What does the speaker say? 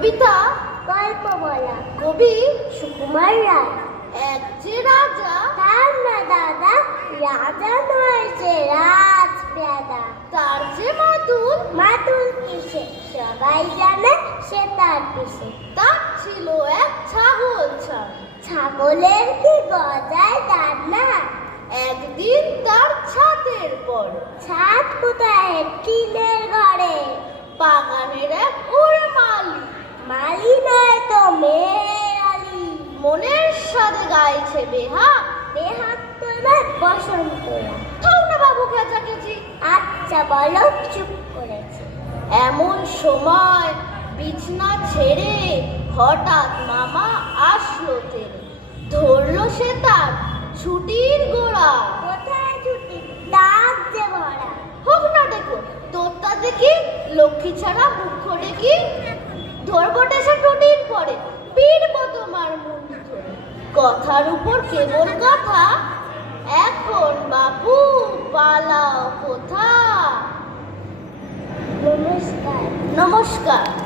কবিতা? গল্প বলা। কবি সুকুমার রায়। এক যে রাজা। তার না দাদা রাজা নয় যে রাজ পেয়াদা তার যে মাতুল মাতুল কিসে? সবাই জানে সে তার কিসে তার ছিল এক ছাগল ছাগলের কি গজায় তার না? একদিন তার ছাদের পর। ছাদ কোথায়? টিনের ঘরে। বাগানের এক উড়মালি মালি মনের সাথে গাইছে বেহা। বেহাত তো নয় বসন্তরা থাও না বাবু আচ্ছা বলো, চুপ করেছে। এমন সময় বিছনা ছেড়ে হঠাৎ মামা আসলো তেরে ধরলো সে তার ছুটির গোড়া। কোথায় ছুটি? দাঁত যে ভরা হোক না দেখো, তোরটা দেখি, লক্ষ্মী ছাড়া মুখ দেখি ধরবটে সে টুটির পরে পিড়বো তোমার মুখ ধরে কথার উপর কেবল কথা? এখন বাপু পালাও কোথা? নমস্কার। নমস্কার।